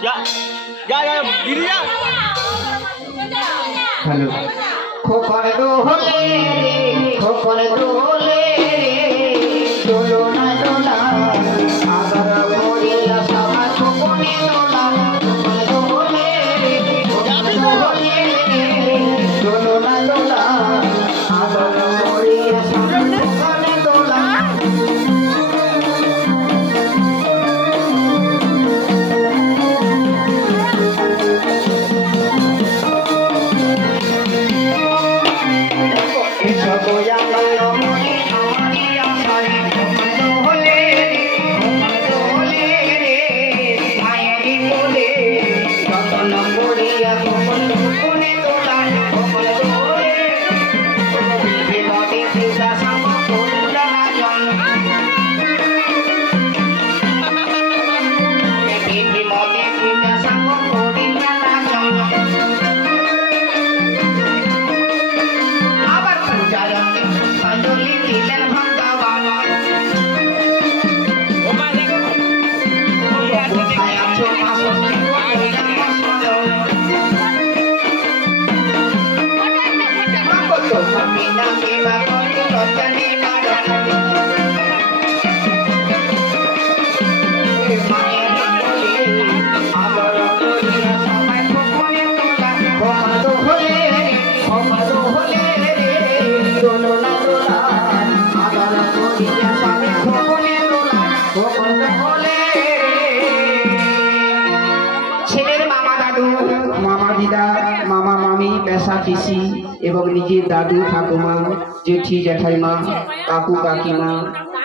hello खोखन दोहले Dolo ना डोला आगर मोरिया समा खोखने डोला डोलो ना डोला आगर मोरिया समा खोखने डोला मामा मामी पैसा पिसी एवं निजे दादू ठाकुमा जेठी जेठाईमा काकू काकीमा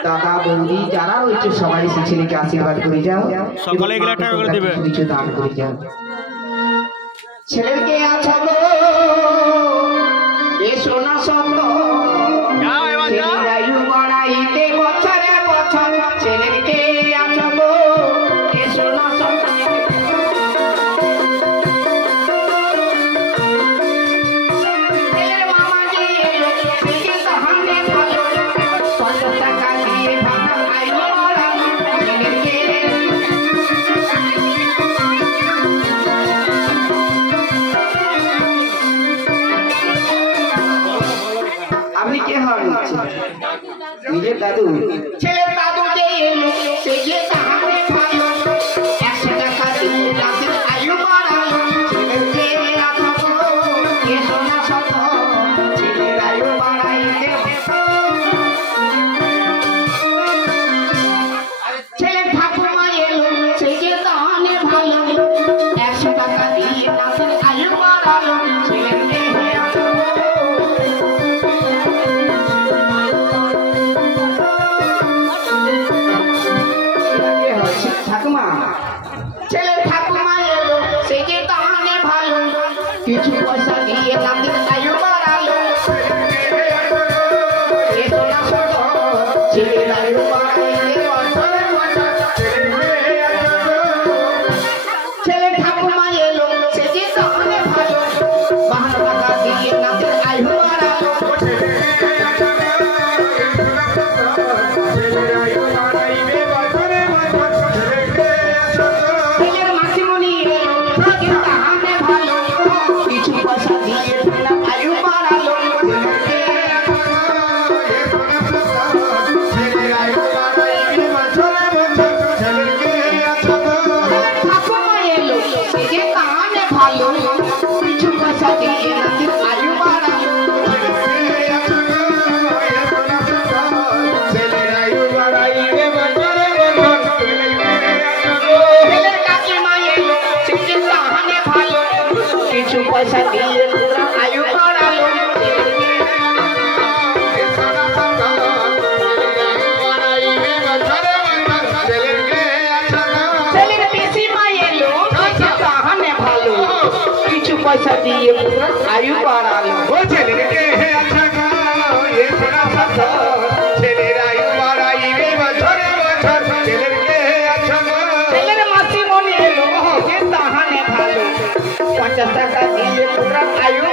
दादा बंदी যারা রয়েছে সবাই ছেলেকে আশীর্বাদ করে যাও সকলে এগুলা টাকা করে দিবে কিছু দান করে যাও ছেলেকে আছো গো এ সোনা সঙ্গ যাও এবার যাও আয়ু বাড়াইতে বছরে বছর ছেলেকে আছো গো এ সোনা সঙ্গ নিজের দাদু ছেলের দাদু যে এলো সে যে তাহারে ভালো 100 টাকা দিয়ে দাদুর আয়ু বাড়ালো ছেলেকে আঠাবো এ সোনা শত ছেলের আয়ু বাড়াইতে ছেলের ঠাকুমা এলো সে যে তাহারে ভালো 100 টাকা দিয়ে দাদুর আয়ু বাড়ালো ছেলেকে কিছু পয়সা দিয়ে দাদুর আয়ু বাড়ালো এ সোনা শত ছেলের আয়ু ছেলে ঠাকুমা এলো সে যে তাহলে ভালো 52 টাকা দিয়ে দাদুর আয়ু বাড়ালো ছেলের মাসিমণি এলো সে যে তাহলে ভালো কিছু পয়সা দিয়ে আয়ু বাড়ালো ঠাকুমা এলো সে যে কানে ভালো কিছু পয়সা দিয়ে আয়ু বাড়ালো ছেলের কাকিমা এলো সে যে কানে ভালো কিছু পয়সা দিয়ে আয়ু বাড়ালো ছেলের পিসিমা এলো তাহানে ভালো কিছু পয়সা দিয়ে আয়ু বাড়ালো ছেলের মাসিমণি এলো তাহানে ভালো 50 টাকা দিয়ে আয়ু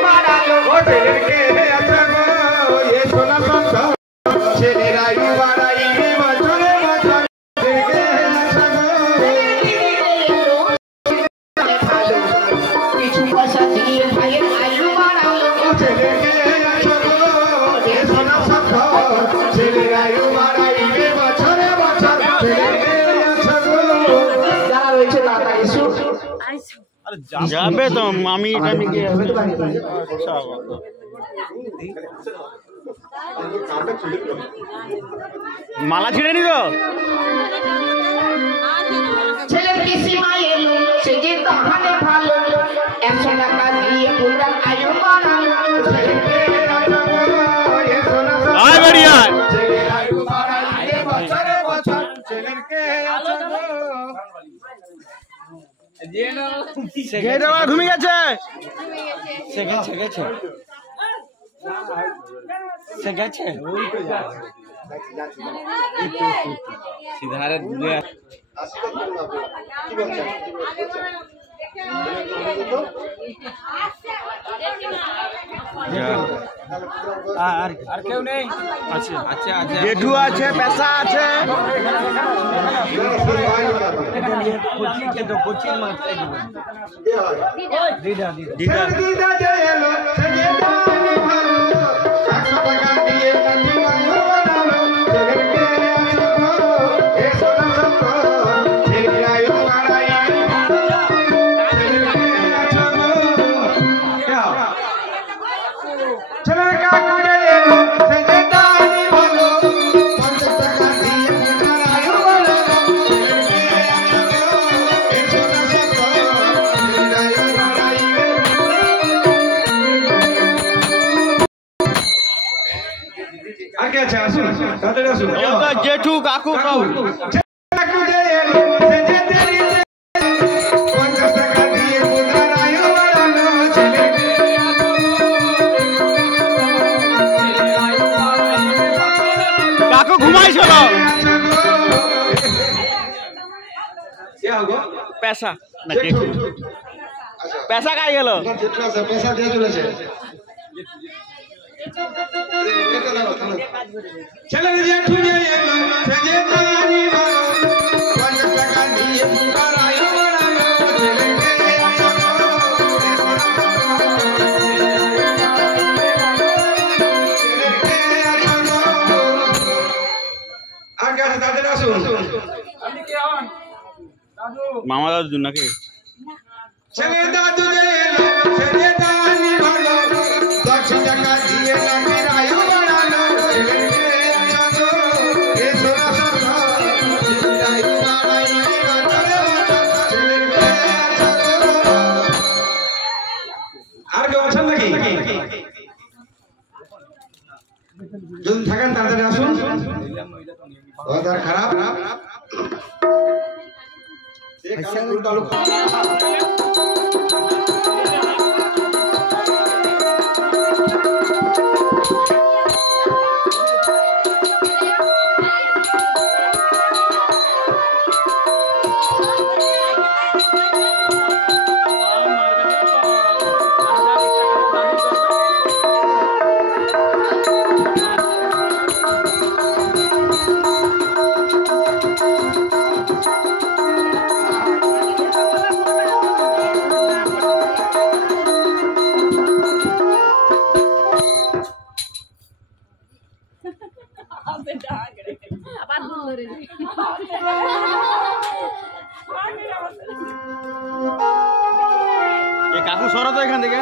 যাবে তো আমি মালা ছিঁড়ে নি তো ছেলের পিসিমা এলো সে যে তাহারে ভালো 100 টাকা দিয়ে পুরা আয়ু বাড়ালো আয় বাড়িয়া ছেলের আয়ু বাড়াইলে বছরে বছর ছেলেরকে ঘুমিয়ে গেছে সিধারে আর কেউ নেই আছে আচ্ছা জেঠু আছে পেশা আছে দিদা জেঠু কাকু কাকু ঘুমাইছিল পেশা না জেঠু পেশা খাই গেল পেশা দিয়ে চলেছে ছেলের জেঠু যে এলো সে যে তারি ভালো 50 টাকা দিয়ে পুকার আয়ু বাড়ালো ছেলেকে আর কাছে তাদের আসুন মামা দাদু নাকি ছেলের দাদু যে এলো সে যে তারি ভালো 10 টাকা দিয়ে নামের আয়ু বাড়ালো ছেলেকে আর কেউ আছেন নাকি যদি থাকেন তাড়াতাড়ি আসুন ওয়েদার খারাপ কাকু সরো তো এখান থেকে